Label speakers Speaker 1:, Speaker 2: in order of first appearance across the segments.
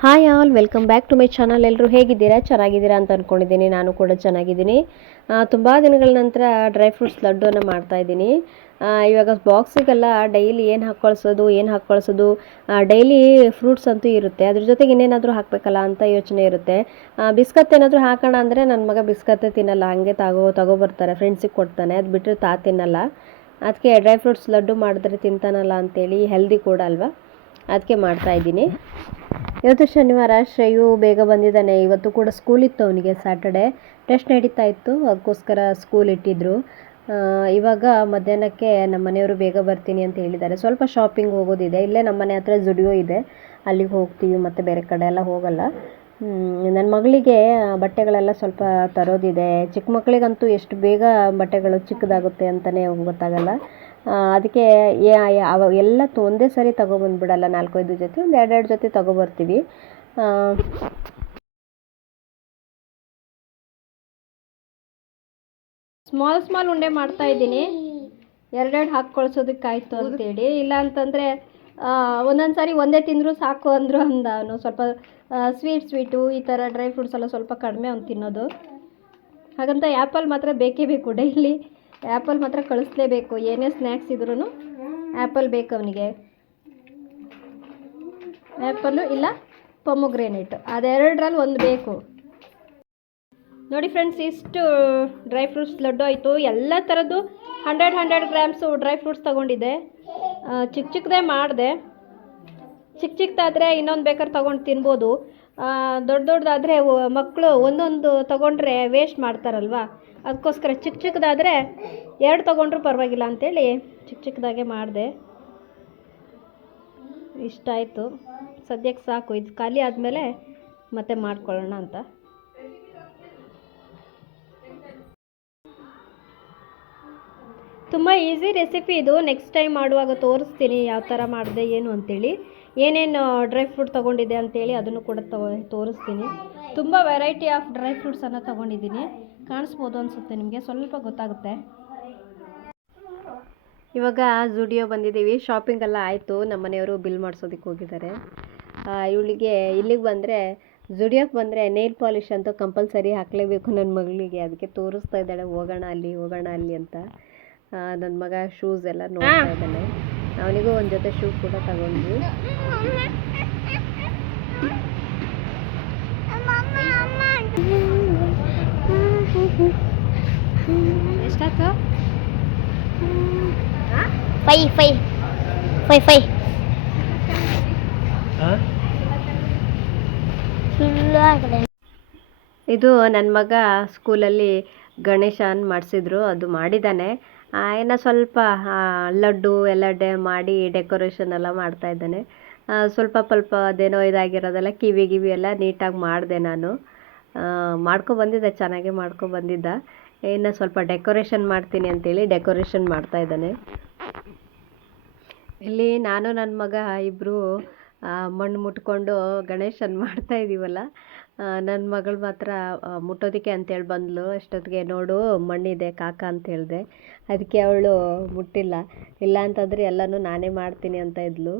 Speaker 1: Hi all welcome back to my channel ಎಲ್ಲರೂ ಹೇಗಿದ್ದೀರಾ? ಚೆನ್ನಾಗಿದ್ದೀರಾ ಅಂತ ಅಂದ್ಕೊಂಡಿದ್ದೀನಿ ನಾನು ಕೂಡ ಚೆನ್ನಾಗಿದ್ದೀನಿ. ತುಂಬ ದಿನಗಳ ನಂತರ ಡ್ರೈ ಫ್ರೂಟ್ಸ್ ಲಡ್ಡುನ ಮಾಡ್ತಾಯಿದ್ದೀನಿ ಇವಾಗ ಬಾಕ್ಸಿಗೆಲ್ಲ ಡೈಲಿ ಏನು ಹಾಕ್ಕೊಳ್ಸೋದು ಏನು ಹಾಕ್ಕೊಳ್ಸೋದು ಡೈಲಿ ಫ್ರೂಟ್ಸ್ ಅಂತೂ ಇರುತ್ತೆ. ಅದ್ರ ಜೊತೆಗೆ ಇನ್ನೇನಾದರೂ ಹಾಕಬೇಕಲ್ಲ ಅಂತ ಯೋಚನೆ ಇರುತ್ತೆ. ಬಿಸ್ಕತ್ ಏನಾದರೂ ಹಾಕೋಣ ಅಂದರೆ ನನ್ನ ಮಗ ಬಿಸ್ಕತ್ತೇ ತಿನ್ನಲ್ಲ. ಹಾಗೆ ತಗೋ ತಗೋಬರ್ತಾರೆ ಫ್ರೆಂಡ್ಸಿಗೆ ಕೊಡ್ತಾನೆ. ಅದು ಬಿಟ್ಟರೆ ತಾ ತಿನ್ನಲ್ಲ. ಅದಕ್ಕೆ ಡ್ರೈ ಫ್ರೂಟ್ಸ್ ಲಡ್ಡು ಮಾಡಿದ್ರೆ ತಿಂತಾನಲ್ಲ ಅಂತೇಳಿ ಹೆಲ್ದಿ ಕೂಡ ಅಲ್ವಾ? ಅದಕ್ಕೆ ಮಾಡ್ತಾ ಇದ್ದೀನಿ. ಇವತ್ತು ಶನಿವಾರ ಶ್ರೇಯು ಬೇಗ ಬಂದಿದ್ದಾನೆ. ಇವತ್ತು ಕೂಡ ಸ್ಕೂಲ್ ಇತ್ತು ಅವನಿಗೆ ಸ್ಯಾಟರ್ಡೆ ಟೆಸ್ಟ್ ನಡೀತಾ ಇತ್ತು. ಅದಕ್ಕೋಸ್ಕರ ಸ್ಕೂಲ್ ಇಟ್ಟಿದ್ರು. ಇವಾಗ ಮಧ್ಯಾಹ್ನಕ್ಕೆ ನಮ್ಮ ಮನೆಯವರು ಬೇಗ ಬರ್ತೀನಿ ಅಂತ ಹೇಳಿದ್ದಾರೆ. ಸ್ವಲ್ಪ ಶಾಪಿಂಗ್ ಹೋಗೋದಿದೆ. ಇಲ್ಲೇ ನಮ್ಮ ಮನೆ ಹತ್ರ ಜುಡಿಯೋ ಇದೆ. ಅಲ್ಲಿಗೆ ಹೋಗ್ತೀವಿ ಮತ್ತು ಬೇರೆ ಕಡೆ ಎಲ್ಲ ಹೋಗಲ್ಲ. ನನ್ನ ಮಗಳಿಗೆ ಬಟ್ಟೆಗಳೆಲ್ಲ ಸ್ವಲ್ಪ ತರೋದಿದೆ. ಚಿಕ್ಕ ಮಕ್ಕಳಿಗಂತೂ ಎಷ್ಟು ಬೇಗ ಬಟ್ಟೆಗಳು ಚಿಕ್ಕದಾಗುತ್ತೆ ಅಂತಲೇ ಗೊತ್ತಾಗಲ್ಲ. ಅದಕ್ಕೆ ಎಲ್ಲ ಒಂದೇ ಸರಿ ತಗೊಬಂದ್ಬಿಡಲ್ಲ, ನಾಲ್ಕೈದು ಜೊತೆ, ಒಂದು ಎರಡೆರಡು ಜೊತೆ ತಗೊಬರ್ತೀವಿ. ಸ್ಮಾಲ್ ಸ್ಮಾಲ್ ಉಂಡೆ ಮಾಡ್ತಾ ಇದ್ದೀನಿ. ಎರಡೆರಡು ಅಂತ ಅಂತೇಳಿ. ಇಲ್ಲ ಅಂತಂದರೆ ಒಂದೊಂದು ಸಾರಿ ಒಂದೇ ತಿಂದರೂ ಸಾಕು ಅಂದರು ಅಂದ ಅವನು. ಸ್ವಲ್ಪ ಸ್ವೀಟ್ ಸ್ವೀಟು ಈ ಥರ ಡ್ರೈ ಫ್ರೂಟ್ಸ್ ಎಲ್ಲ ಸ್ವಲ್ಪ ಕಡಿಮೆ ಅವ್ನು ತಿನ್ನೋದು. ಹಾಗಂತ ಆ್ಯಪಲ್ ಮಾತ್ರ ಬೇಕೇ ಬೇಕು ಡೈಲಿ ಆ್ಯಪಲ್ ಮಾತ್ರ ಕಳಿಸ್ಲೇಬೇಕು, ಏನೇ ಸ್ನ್ಯಾಕ್ಸ್ ಇದ್ರೂ ಆ್ಯಪಲ್ ಬೇಕು ಅವನಿಗೆ. ಆ್ಯಪಲ್ಲು ಇಲ್ಲ ಪೊಮೊಗ್ರೇನೇಟ್ ಅದೆರಡರಲ್ಲಿ ಒಂದು ಬೇಕು. ನೋಡಿ ಫ್ರೆಂಡ್ಸ್ ಇಷ್ಟು ಡ್ರೈ ಫ್ರೂಟ್ಸ್ ಲಡ್ಡು ಆಯಿತು. ಎಲ್ಲ ಥರದ್ದು hundred hundred grams dry fruits ತೊಗೊಂಡಿದ್ದೆ. ಚಿಕ್ಕ ಚಿಕ್ಕದೇ ಮಾಡಿದೆ. ಚಿಕ್ಕ ಚಿಕ್ಕದಾದರೆ ಇನ್ನೊಂದು ಬೇಕಾದ್ರೆ ತೊಗೊಂಡು ತಿನ್ಬೋದು. ದೊಡ್ಡ ದೊಡ್ಡದಾದರೆ ಮಕ್ಕಳು ಒಂದೊಂದು ತೊಗೊಂಡ್ರೆ ವೇಸ್ಟ್ ಮಾಡ್ತಾರಲ್ವ? ಅದಕ್ಕೋಸ್ಕರ ಚಿಕ್ಕ ಚಿಕ್ಕದಾದರೆ ಎರಡು ತೊಗೊಂಡ್ರೂ ಪರವಾಗಿಲ್ಲ ಅಂತೇಳಿ ಚಿಕ್ಕ ಚಿಕ್ಕದಾಗೆ ಮಾಡಿದೆ. ಇಷ್ಟ ಆಯಿತು. ಸದ್ಯಕ್ಕೆ ಸಾಕು. ಇದು ಖಾಲಿ ಆದಮೇಲೆ ಮತ್ತೆ ಮಾಡ್ಕೊಳ್ಳೋಣ ಅಂತ. ತುಂಬ ಈಸಿ ರೆಸಿಪಿ ಇದು. ನೆಕ್ಸ್ಟ್ ಟೈಮ್ ಮಾಡುವಾಗ ತೋರಿಸ್ತೀನಿ ಯಾವ ಥರ ಮಾಡಿದೆ, ಏನು ಅಂತೇಳಿ. ಏನೇನು ಡ್ರೈ ಫ್ರೂಟ್ ತೊಗೊಂಡಿದ್ದೆ ಅಂತೇಳಿ ಅದನ್ನು ಕೂಡ ತಗೋ ತೋರಿಸ್ತೀನಿ. ತುಂಬ ವೆರೈಟಿ ಆಫ್ ಡ್ರೈ ಫ್ರೂಟ್ಸನ್ನು ತೊಗೊಂಡಿದ್ದೀನಿ. ಕಾಣಿಸ್ಬೋದು ಅನಿಸುತ್ತೆ ನಿಮಗೆ? ಸ್ವಲ್ಪ ಗೊತ್ತಾಗುತ್ತೆ. ಇವಾಗ ಜುಡಿಯೋ ಬಂದಿದ್ದೀವಿ. ಶಾಪಿಂಗ್ ಎಲ್ಲ ಆಯಿತು. ನಮ್ಮ ಮನೆಯವರು ಬಿಲ್ ಮಾಡಿಸೋದಕ್ಕೆ ಹೋಗಿದ್ದಾರೆ. ಇವಳಿಗೆ ಇಲ್ಲಿಗೆ ಬಂದರೆ ಜುಡಿಯೋಕ್ಕೆ ಬಂದರೆ ನೇಲ್ ಪಾಲಿಷ್ ಅಂತ ಕಂಪಲ್ಸರಿ ಹಾಕಲೇಬೇಕು ನನ್ನ ಮಗಳಿಗೆ. ಅದಕ್ಕೆ ತೋರಿಸ್ತಾ ಇದ್ದಾಳೆ. ಹೋಗೋಣ ಅಲ್ಲಿ ಹೋಗೋಣ ಅಲ್ಲಿ ಅಂತ. ನನ್ನ ಮಗ ಶೂಸ್ ಎಲ್ಲ ನೋಡ್ತಾ ಇದ್ದಾನೆ. ಅವನಿಗೂ ಒಂದು ಜೊತೆ ಶೂ ಕೂಡ ತಗೊಂಡ್ವಿ. ಎಷ್ಟಾಯ್ತು?
Speaker 2: Five five five five.
Speaker 1: ಇದು ನನ್ನ ಮಗ ಸ್ಕೂಲಲ್ಲಿ ಗಣೇಶನ್ ಮಾಡಿಸಿದ್ರು ಅದು ಮಾಡಿದ್ದಾನೆ ಇನ್ನು ಸ್ವಲ್ಪ ಲಡ್ಡು ಎಲ್ಲ ಡೆ, ಮಾಡಿ ಡೆಕೋರೇಷನ್ ಎಲ್ಲ ಇದ್ದಾನೆ. ಸ್ವಲ್ಪ ಸ್ವಲ್ಪ ಅದೇನೋ ಇದಾಗಿರೋದೆಲ್ಲ ಕಿವಿ ಗಿವಿ ಎಲ್ಲ ನೀಟಾಗಿ ಮಾಡಿದೆ ನಾನು. ಮಾಡ್ಕೊ ಬಂದಿದ್ದೆ, ಚೆನ್ನಾಗೇ ಮಾಡ್ಕೊ ಬಂದಿದ್ದ. ಇನ್ನು ಸ್ವಲ್ಪ ಡೆಕೋರೇಷನ್ ಮಾಡ್ತೀನಿ ಅಂತೇಳಿ ಡೆಕೋರೇಷನ್ ಮಾಡ್ತಾ ಇದ್ದಾನೆ. ಇಲ್ಲಿ ನಾನು ನನ್ನ ಮಗ ಇಬ್ಬರು ಮಣ್ಣು ಮುಟ್ಕೊಂಡು ಗಣೇಶನ್ ಮಾಡ್ತಾ ಇದ್ದೀವಲ್ಲ ನನ್ನ ಮಗಳು ಮಾತ್ರ ಮುಟ್ಟೋದಕ್ಕೆ ಅಂತೇಳಿ ಬಂದಳು ಅಷ್ಟೊತ್ತಿಗೆ ನೋಡು, ಮಣ್ಣಿದೆ, ಕಾಕ ಅಂತ ಹೇಳಿದೆ. ಅದಕ್ಕೆ ಅವಳು ಮುಟ್ಟಿಲ್ಲ. ಇಲ್ಲ ಅಂತಂದರೆ ಎಲ್ಲನೂ ನಾನೇ ಮಾಡ್ತೀನಿ ಅಂತ ಇದ್ಲು.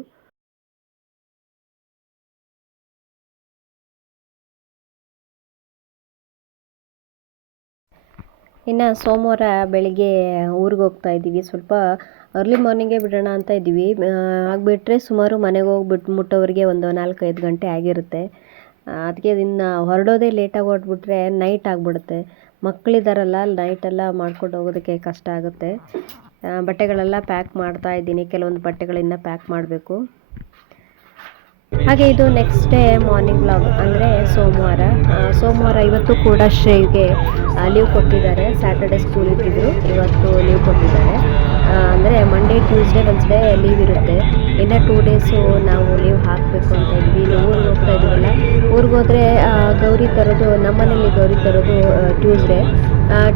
Speaker 1: ಇನ್ನು ಸೋಮವಾರ ಬೆಳಿಗ್ಗೆ ಊರಿಗೆ ಹೋಗ್ತಾ ಇದ್ದೀವಿ. ಸ್ವಲ್ಪ ಅರ್ಲಿ ಮಾರ್ನಿಂಗೇ ಬಿಡೋಣ ಅಂತ ಇದ್ದೀವಿ. ಆಗಿಬಿಟ್ರೆ ಸುಮಾರು ಮನೆಗೆ ಹೋಗ್ಬಿಟ್ಟು ಮುಟ್ಟೋವರೆಗೆ ಒಂದು ನಾಲ್ಕೈದು ಗಂಟೆ ಆಗಿರುತ್ತೆ. ಅದಕ್ಕೆ ಇನ್ನು ಹೊರಡೋದೇ ಲೇಟಾಗಿ ಹೊರಟ್ಬಿಟ್ರೆ ನೈಟ್ ಆಗಿಬಿಡುತ್ತೆ. ಮಕ್ಕಳಿದಾರಲ್ಲ ನೈಟೆಲ್ಲ ಮಾಡ್ಕೊಂಡು ಹೋಗೋದಕ್ಕೆ ಕಷ್ಟ ಆಗುತ್ತೆ. ಬಟ್ಟೆಗಳೆಲ್ಲ ಪ್ಯಾಕ್ ಮಾಡ್ತಾ ಇದ್ದೀನಿ. ಕೆಲವೊಂದು ಬಟ್ಟೆಗಳಿನ್ನ ಪ್ಯಾಕ್ ಮಾಡಬೇಕು. ಹಾಗೆ ಇದು ನೆಕ್ಸ್ಟ್ ಡೇ ಮಾರ್ನಿಂಗ್ ವ್ಲಾಗ್ ಅಂದರೆ ಸೋಮವಾರ. ಸೋಮವಾರ ಇವತ್ತು ಕೂಡ ಶ್ರೇವ್ಗೆ ಲೀವ್ ಕೊಟ್ಟಿದ್ದಾರೆ. ಸ್ಯಾಟರ್ಡೆ ಸ್ಕೂಲ್ ಇಟ್ಟಿದ್ರು ಇವತ್ತು ಲೀವ್ ಕೊಟ್ಟಿದ್ದಾರೆ. ಅಂದರೆ ಮಂಡೇ ಟ್ಯೂಸ್ಡೇ ವೆನ್ಸ್ಡೇ ಲೀವ್ ಇರುತ್ತೆ. ಇನ್ನು ಟೂ ಡೇಸು ನಾವು ಲೀವ್ ಹಾಕಬೇಕು ಅಂತ ಇದ್ವಿ. ಇಲ್ಲಿ ಊರಿಗೆ ಹೋಗ್ತಾ ಇದ್ದೀವಲ್ಲ ಊರಿಗೆ ಹೋದರೆ ಗೌರಿ ತರೋದು ನಮ್ಮನೇಲಿ ಗೌರಿ ತರೋದು ಟ್ಯೂಸ್ಡೇ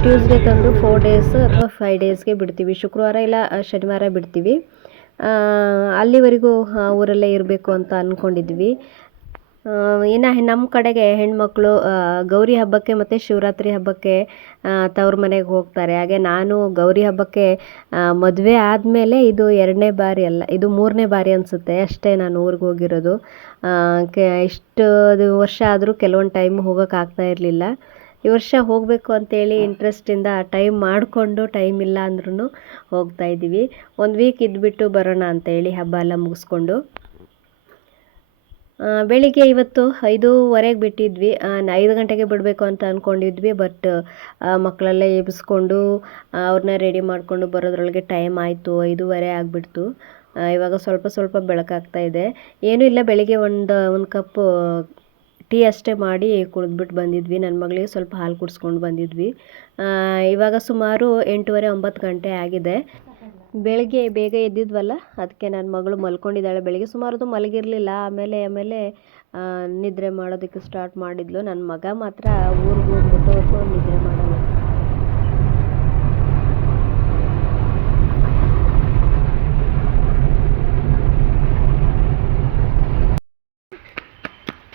Speaker 1: ಟ್ಯೂಸ್ಡೇ ತಂದು ಫೋರ್ ಡೇಸ್ ಅಥವಾ ಫೈವ್ ಡೇಸ್ಗೆ ಬಿಡ್ತೀವಿ. ಶುಕ್ರವಾರ ಇಲ್ಲ ಶನಿವಾರ ಬಿಡ್ತೀವಿ. ಅಲ್ಲಿವರೆಗೂ ಊರಲ್ಲೇ ಇರಬೇಕು ಅಂತ ಅಂದ್ಕೊಂಡಿದ್ವಿ ಇನ್ನು ನಮ್ಮ ಕಡೆಗೆ ಹೆಣ್ಮಕ್ಳು ಆ, ಗೌರಿ ಹಬ್ಬಕ್ಕೆ ಮತ್ತು ಶಿವರಾತ್ರಿ ಹಬ್ಬಕ್ಕೆ ತವರು ಮನೆಗೆ ಹೋಗ್ತಾರೆ. ಹಾಗೆ ನಾನು ಗೌರಿ ಹಬ್ಬಕ್ಕೆ ಮದುವೆ ಆದಮೇಲೆ ಇದು ಎರಡನೇ ಬಾರಿ ಅಲ್ಲ ಇದು ಮೂರನೇ ಬಾರಿ ಅನಿಸುತ್ತೆ. ಅಷ್ಟೇ ನಾನು ಊರಿಗೆ ಹೋಗಿರೋದು. ಕೆ ಇಷ್ಟು ಅದು ವರ್ಷ ಆದರೂ ಕೆಲವೊಂದು ಟೈಮ್ ಹೋಗೋಕ್ಕಾಗ್ತಾ ಇರಲಿಲ್ಲ. ಈ ವರ್ಷ ಹೋಗಬೇಕು ಅಂತೇಳಿ ಇಂಟ್ರೆಸ್ಟಿಂದ ಟೈಮ್ ಮಾಡಿಕೊಂಡು ಟೈಮ್ ಇಲ್ಲ ಅಂದ್ರೂ ಹೋಗ್ತಾ ಇದ್ದೀವಿ ಒಂದು ವೀಕ್ ಇದ್ಬಿಟ್ಟು ಬರೋಣ ಅಂತೇಳಿ ಹಬ್ಬ ಎಲ್ಲ ಮುಗಿಸ್ಕೊಂಡು. ಬೆಳಿಗ್ಗೆ ಇವತ್ತು ಐದೂವರೆಗೆ ಬಿಟ್ಟಿದ್ವಿ. ಐದು ಗಂಟೆಗೆ ಬಿಡಬೇಕು ಅಂತ ಅಂದ್ಕೊಂಡಿದ್ವಿ ಬಟ್ ಮಕ್ಕಳೆಲ್ಲ ಎಬ್ಬಿಸ್ಕೊಂಡು ಅವ್ರನ್ನ ರೆಡಿ ಮಾಡಿಕೊಂಡು ಬರೋದ್ರೊಳಗೆ ಟೈಮ್ ಆಯಿತು, ಐದೂವರೆ ಆಗಿಬಿಡ್ತು. ಇವಾಗ ಸ್ವಲ್ಪ ಸ್ವಲ್ಪ ಬೆಳಕಾಗ್ತಾ ಇದೆ. ಏನೂ ಇಲ್ಲ, ಬೆಳಿಗ್ಗೆ ಒಂದು ಒಂದು ಕಪ್ ಟೀ ಅಷ್ಟೇ ಮಾಡಿ ಕುಡಿದ್ಬಿಟ್ಟು ಬಂದಿದ್ವಿ. ನನ್ನ ಮಗಳಿಗೆ ಸ್ವಲ್ಪ ಹಾಲು ಕುಡಿಸ್ಕೊಂಡು ಬಂದಿದ್ವಿ. ಇವಾಗ ಸುಮಾರು ಎಂಟೂವರೆ, ಒಂಬತ್ತು ಗಂಟೆ ಆಗಿದೆ. ಬೆಳಗ್ಗೆ ಬೇಗ ಎದ್ದಿದ್ವಲ್ಲ, ಅದಕ್ಕೆ ನನ್ನ ಮಗಳು ಮಲ್ಕೊಂಡಿದ್ದಾಳೆ ಬೆಳಗ್ಗೆ. ಸುಮಾರು ಹೊತ್ತು ಮಲಗಿರಲಿಲ್ಲ, ಆಮೇಲೆ ಆಮೇಲೆ ನಿದ್ರೆ ಮಾಡೋದಕ್ಕೆ ಸ್ಟಾರ್ಟ್ ಮಾಡಿದ್ಲು. ನನ್ನ ಮಗ ಮಾತ್ರ ಊರಿಗೆ ಹೋಗಿ ಮುಟ್ಟೋವರೆಗೂ ನಿದ್ರೆ ಮಾಡಲ್ಲ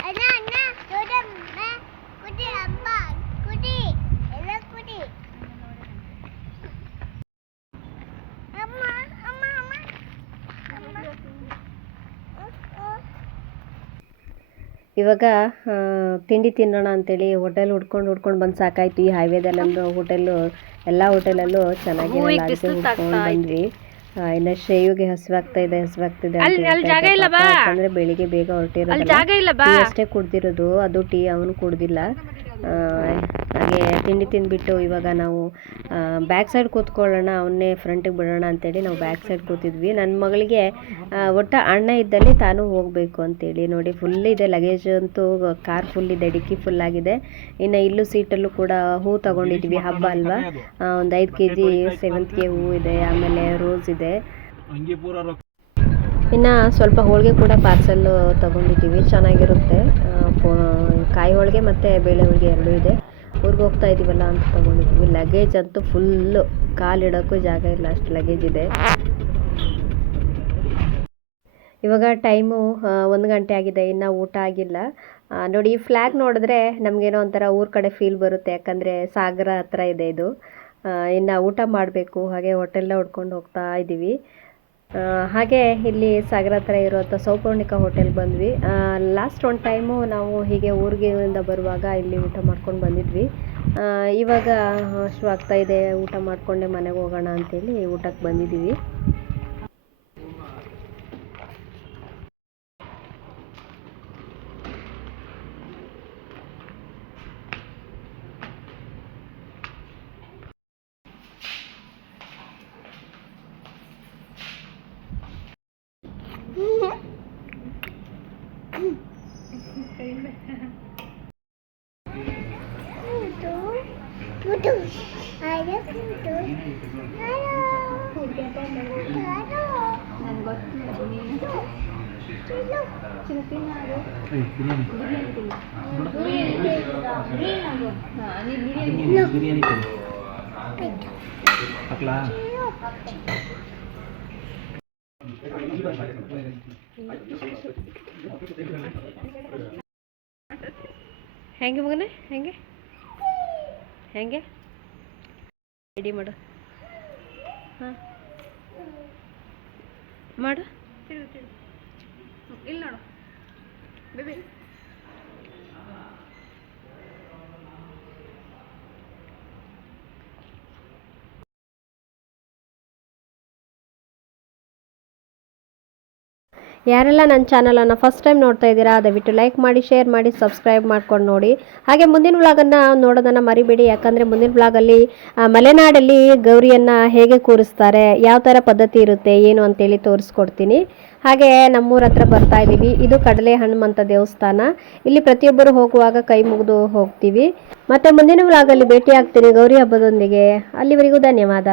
Speaker 2: ಅಣ್ಣ ಅಣ್ಣ ದೊಡ್ಡಮ್ಮ ಕುಡಿ ಅಮ್ಮ ಕುಡಿ ಎಲ್ಲ ಕುಡಿ ಅಮ್ಮ ಅಮ್ಮ ಅಮ್ಮ ಅಮ್ಮ
Speaker 1: ಇವಾಗ ತಿಂಡಿ ತಿನ್ನೋಣ ಅಂತೇಳಿ ಹೋಟೆಲ್ ಹುಡ್ಕೊಂಡು ಹುಡ್ಕೊಂಡು ಬಂದು ಸಾಕಾಯ್ತು. ಈ ಹೈವೇದಲ್ಲೊಂದು ಹೋಟೆಲ್ಲು ಎಲ್ಲ ಹೋಟೆಲಲ್ಲೂ ಚೆನ್ನಾಗಿ ಹುಡ್ಕೊಂಡು ಬಂದ್ವಿ. ಇನ್ನ ಶ್ರೇಯುಗೆ ಹಸಿವಾಗ್ತಾ ಇದೆ ಹಸಿವಾಗ್ತಿದೆ ಅಂದರೆ ಬೆಳಿಗ್ಗೆ ಬೇಗ ಹೊರಟಿರೋದು ಅಷ್ಟೇ ಕುಡ್ದಿರೋದು ಅದು ಟೀ ಅವನು ಕುಡ್ದಿಲ್ಲ. ಹಾಗೆ ತಿಂಡಿ ತಿಂದುಬಿಟ್ಟು ಇವಾಗ ನಾವು ಬ್ಯಾಕ್ ಸೈಡ್ ಕೂತ್ಕೊಳ್ಳೋಣ, ಅವನ್ನೇ ಫ್ರಂಟಿಗೆ ಬಿಡೋಣ ಅಂತೇಳಿ ನಾವು ಬ್ಯಾಕ್ ಸೈಡ್ ಕೂತಿದ್ವಿ. ನನ್ನ ಮಗಳಿಗೆ ಒಟ್ಟು ಅಣ್ಣ ಇದ್ದಲ್ಲಿ ತಾನು ಹೋಗಬೇಕು ಅಂತೇಳಿ. ನೋಡಿ ಫುಲ್ ಇದೆ ಲಗೇಜ್ ಅಂತೂ ಕಾರ್ ಫುಲ್ ಇದೆ, ಡಿಕ್ಕಿ ಫುಲ್ ಆಗಿದೆ. ಇನ್ನು ಇಲ್ಲೂ ಸೀಟಲ್ಲೂ ಕೂಡ ಹೂ ತಗೊಂಡಿದ್ವಿ, ಹಬ್ಬ ಅಲ್ವಾ? ಒಂದು ಐದು ಕೆ ಜಿ ಸೇವಂತಿಗೆ ಹೂ ಇದೆ, ಆಮೇಲೆ ರೋಸ್ ಇದೆ. ಇನ್ನು ಸ್ವಲ್ಪ ಹೋಳಿಗೆ ಕೂಡ ಪಾರ್ಸೆಲ್ಲು ತಗೊಂಡಿದ್ದೀವಿ. ಚೆನ್ನಾಗಿರುತ್ತೆ. ಕಾಯಿ ಹೋಳಿಗೆ ಮತ್ತು ಬೇಳೆ ಹೋಳಿಗೆ ಎರಡೂ ಇದೆ. ಊರಿಗೆ ಹೋಗ್ತಾ ಇದ್ದೀವಲ್ಲ ಅಂತ ತಗೊಂಡಿದ್ದೀವಿ. ಲಗೇಜ್ ಅಂತೂ ಫುಲ್ಲು ಕಾಲಿಡೋಕ್ಕೂ ಜಾಗ ಇಲ್ಲ. ಅಷ್ಟು ಲಗೇಜ್ ಇದೆ. ಇವಾಗ ಟೈಮು ಒಂದು ಗಂಟೆ ಆಗಿದೆ. ಇನ್ನು ಊಟ ಆಗಿಲ್ಲ. ನೋಡಿ, ಈ ಫ್ಲ್ಯಾಗ್ ನೋಡಿದ್ರೆ ನಮಗೇನೋ ಒಂಥರ ಊರ ಕಡೆ ಫೀಲ್ ಬರುತ್ತೆ. ಯಾಕಂದರೆ ಸಾಗರ ಹತ್ರ ಇದೆ ಇದು. ಇನ್ನು ಊಟ ಮಾಡಬೇಕು. ಹಾಗೆ ಹೋಟೆಲ್ನ ಹುಡ್ಕೊಂಡು ಹೋಗ್ತಾ ಇದ್ದೀವಿ ಹಾಗೆ ಇಲ್ಲಿ ಸಾಗರ ಹತ್ರ ಇರುವಂಥ ಸೌಪರ್ಣಿಕ ಹೋಟೆಲ್ ಬಂದ್ವಿ. ಲಾಸ್ಟ್ ಒನ್ ಟೈಮು ನಾವು ಹೀಗೆ ಊರಿಗೆ ಬರುವಾಗ ಇಲ್ಲಿ ಊಟ ಮಾಡ್ಕೊಂಡು ಬಂದಿದ್ವಿ. ಇವಾಗ ಹಶು ಆಗ್ತಾ ಇದೆ, ಊಟ ಮಾಡಿಕೊಂಡೆ ಮನೆಗೆ ಹೋಗೋಣ ಅಂತೇಳಿ ಊಟಕ್ಕೆ ಬಂದಿದ್ದೀವಿ.
Speaker 3: బిర్యానీ అట్లా
Speaker 1: ಹೆಂಗೆ ಮಗನೇ? ಹೆಂಗೆ? ಹೆಂಗೆ? ರೆಡಿ ಮಾಡು. ಹಾಂ. ಮಾಡು.
Speaker 4: ಇಲ್ಲಿ ನೋಡು. ಬೇಬಿ.
Speaker 1: ಯಾರೆಲ್ಲ ನನ್ನ ಚಾನಲನ್ನು ಫಸ್ಟ್ ಟೈಮ್ ನೋಡ್ತಾ ಇದ್ದೀರಾ, ದಯವಿಟ್ಟು ಲೈಕ್ ಮಾಡಿ, ಶೇರ್ ಮಾಡಿ, ಸಬ್ಸ್ಕ್ರೈಬ್ ಮಾಡ್ಕೊಂಡು ನೋಡಿ. ಹಾಗೆ ಮುಂದಿನ ವ್ಲಾಗನ್ನು ನೋಡೋದನ್ನು ಮರಿಬೇಡಿ, ಯಾಕಂದರೆ ಮುಂದಿನ ವ್ಲಾಗಲ್ಲಿ ಮಲೆನಾಡಲ್ಲಿ ಗೌರಿಯನ್ನು ಹೇಗೆ ಕೂರಿಸ್ತಾರೆ, ಯಾವ ಥರ ಪದ್ಧತಿ ಇರುತ್ತೆ, ಏನು ಅಂತೇಳಿ ತೋರಿಸ್ಕೊಡ್ತೀನಿ. ಹಾಗೆ ನಮ್ಮೂರ ಹತ್ರ ಬರ್ತಾ ಇದ್ದೀವಿ. ಇದು ಕಡಲೆ ಹನುಮಂತ ದೇವಸ್ಥಾನ. ಇಲ್ಲಿ ಪ್ರತಿಯೊಬ್ಬರು ಹೋಗುವಾಗ ಕೈ ಮುಗಿದು ಹೋಗ್ತೀವಿ. ಮತ್ತೆ ಮುಂದಿನ ವ್ಲಾಗಲ್ಲಿ ಭೇಟಿ ಆಗ್ತೀನಿ ಗೌರಿ ಹಬ್ಬದೊಂದಿಗೆ. ಅಲ್ಲಿವರೆಗೂ
Speaker 4: ಧನ್ಯವಾದ.